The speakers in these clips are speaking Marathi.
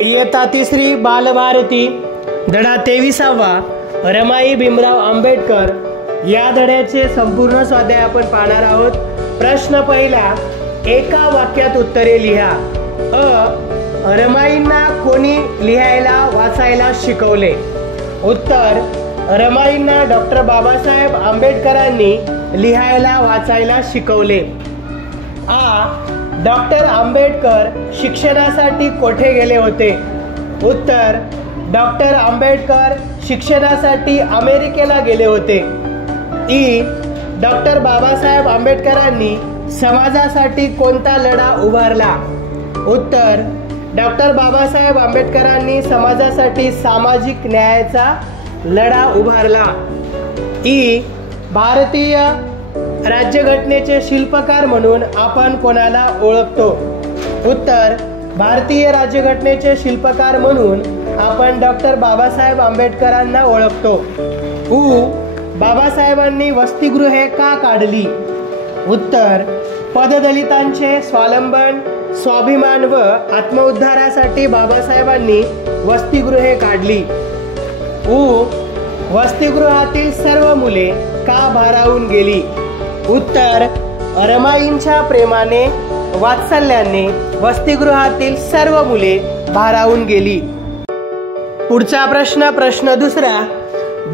इयत्ता तिसरी बालभारती धडा 23वा रमाई भीमराव आंबेडकर या धड्याचे संपूर्ण स्वाध्याय आपण पाहणार आहोत। प्रश्न पहिला, एका वाक्यात उत्तरे लिहा। रमाईंना कोणी लिहायला वाचायला शिकवले? उत्तर, रमाईंना डॉक्टर बाबासाहेब आंबेडकरांनी लिहायला वाचायला शिकवले। डॉक्टर आंबेडकर शिक्षणासाठी कोठे गेले होते? उत्तर, डॉक्टर आंबेडकर शिक्षणासाठी अमेरिकेला गेले होते। डॉक्टर बाबासाहेब आंबेडकरांनी समाजासाठी कोणता लढा उभारला? उत्तर, डॉक्टर बाबासाहेब आंबेडकरांनी समाजासाठी सामाजिक न्यायाचा लढा उभारला। भारतीय राज्यघटनेचे शिल्पकार म्हणून आपण कोणाला ओळखतो? उत्तर, भारतीय राज्यघटनेचे शिल्पकार म्हणून आपण डॉक्टर बाबासाहेब आंबेडकरांना ओळखतो। बाबासाहेबांनी वसतिगृहे का काढली? उत्तर, पददलितांचे स्वावलंबन, स्वाभिमान व आत्मउद्धारासाठी बाबासाहेबांनी वसतिगृहे काढली। वसतिगृहातील सर्व मुले का भारावून गेली? उत्तर, रमाईंच्या प्रेमाने वात्सल्याने वसतिगृहातील सर्व मुले भारावून गेली। पुढचा प्रश्न दुसरा,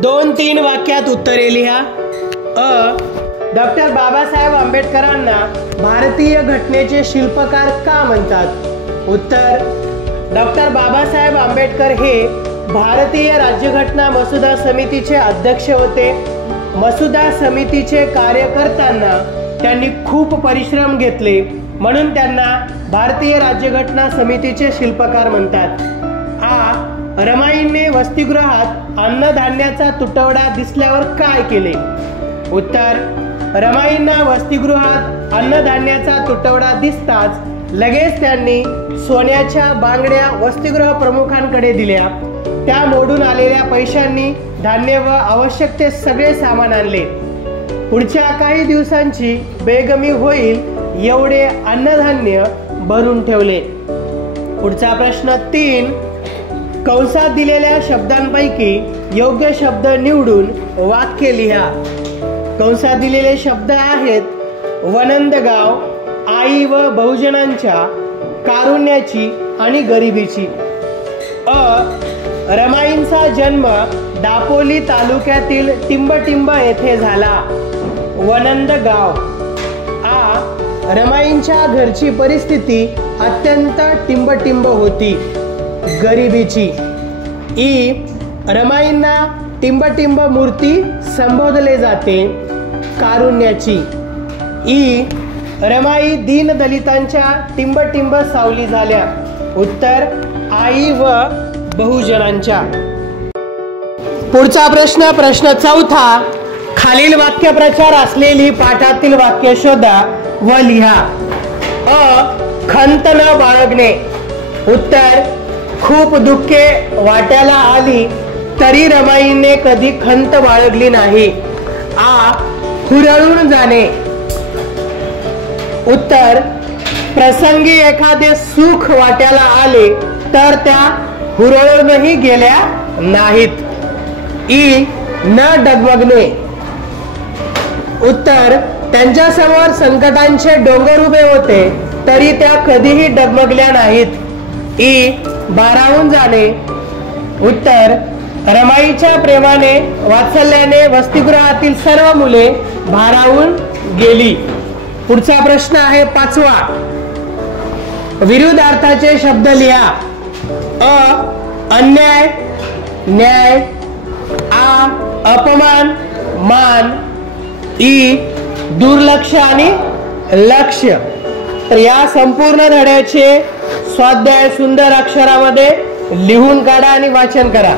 2-3 वाक्यात उत्तरे लिहा। डॉक्टर बाबासाहेब आंबेडकरांना भारतीय घटनेचे शिल्पकार का म्हणतात? उत्तर, डॉक्टर बाबासाहेब आंबेडकर हे भारतीय राज्यघटना मसुदा समितीचे अध्यक्ष होते। मसुदा समितीचे कार्य करताना त्यांनी खूप परिश्रम घेतले, म्हणून त्यांना भारतीय राज्यघटना समितीचे शिल्पकार म्हणतात। रमाईंनी वसतिगृहात अन्नधान्याचा तुटवडा दिसल्यावर काय केले? उत्तर, रमाईंना वसतिगृहात अन्नधान्याचा तुटवडा दिसताच लगेच त्यांनी सोन्याच्या बांगड्या वसतिगृह प्रमुखांकडे दिल्या। त्या मोडून आलेल्या पैशांनी धान्य व आवश्यक ते सगळे सामान आणले। पुढच्या काही दिवसांची बेगमी होईल एवढे अन्नधान्य भरून ठेवले। पुढचा प्रश्न 3, कंसात दिलेल्या शब्दांपैकी योग्य शब्द निवडून वाक्य लिहा। कंसात दिलेले शब्द आहेत वनंदगाव, आई व बहुजनांच्या, कारुण्याची आणि गरिबीची। रमाईंचा जन्म दापोली तालुक्यातील टिंबटिंब येथे झाला। वनंदगाव। रमाईंच्या घरची परिस्थिती अत्यंत टिंबटिंब होती। गरिबीची। रमाईंना टिंबटिंब मूर्ती संबोधले जाते। कारुण्याची। रमाई दीनदलितांच्या टिंबटिंब सावली झाल्या। उत्तर, आई व बहुजनांच्या। पुढचा प्रश्न चौथा, खालील वाक्यप्रचार असलेली पाठातील वाक्य शोधा व लिहा। खंत न बाळगणे। उत्तर, खूप दुःखे वाट्याला आली तरी रमाईने कधी खंत बाळगली नाही। हुरळून जाणे। उत्तर, प्रसंगी एखादे सुख वाट्याला आले तर त्या हुरळूनही गेल्या नाहीत। न डगमगणे। उत्तर, त्यांच्या समोर संकटांचे डोंगर उभे होते तरी त्या कधीही डगमगल्या नाहीत। भारावून जाणे। उत्तर, रमाईच्या प्रेमाने वात्सल्याने वसतिगृहातील सर्व मुले भारावून गेली। पुढचा प्रश्न आहे 5वा, विरुद्धार्थाचे शब्द लिहा। अन्याय, न्याय। अपमान, मान। दुर्लक्ष आणि लक्ष्य। तर या संपूर्ण धड्याचे स्वाध्याय सुंदर अक्षरामध्ये लिहून काढा आणि वाचन करा।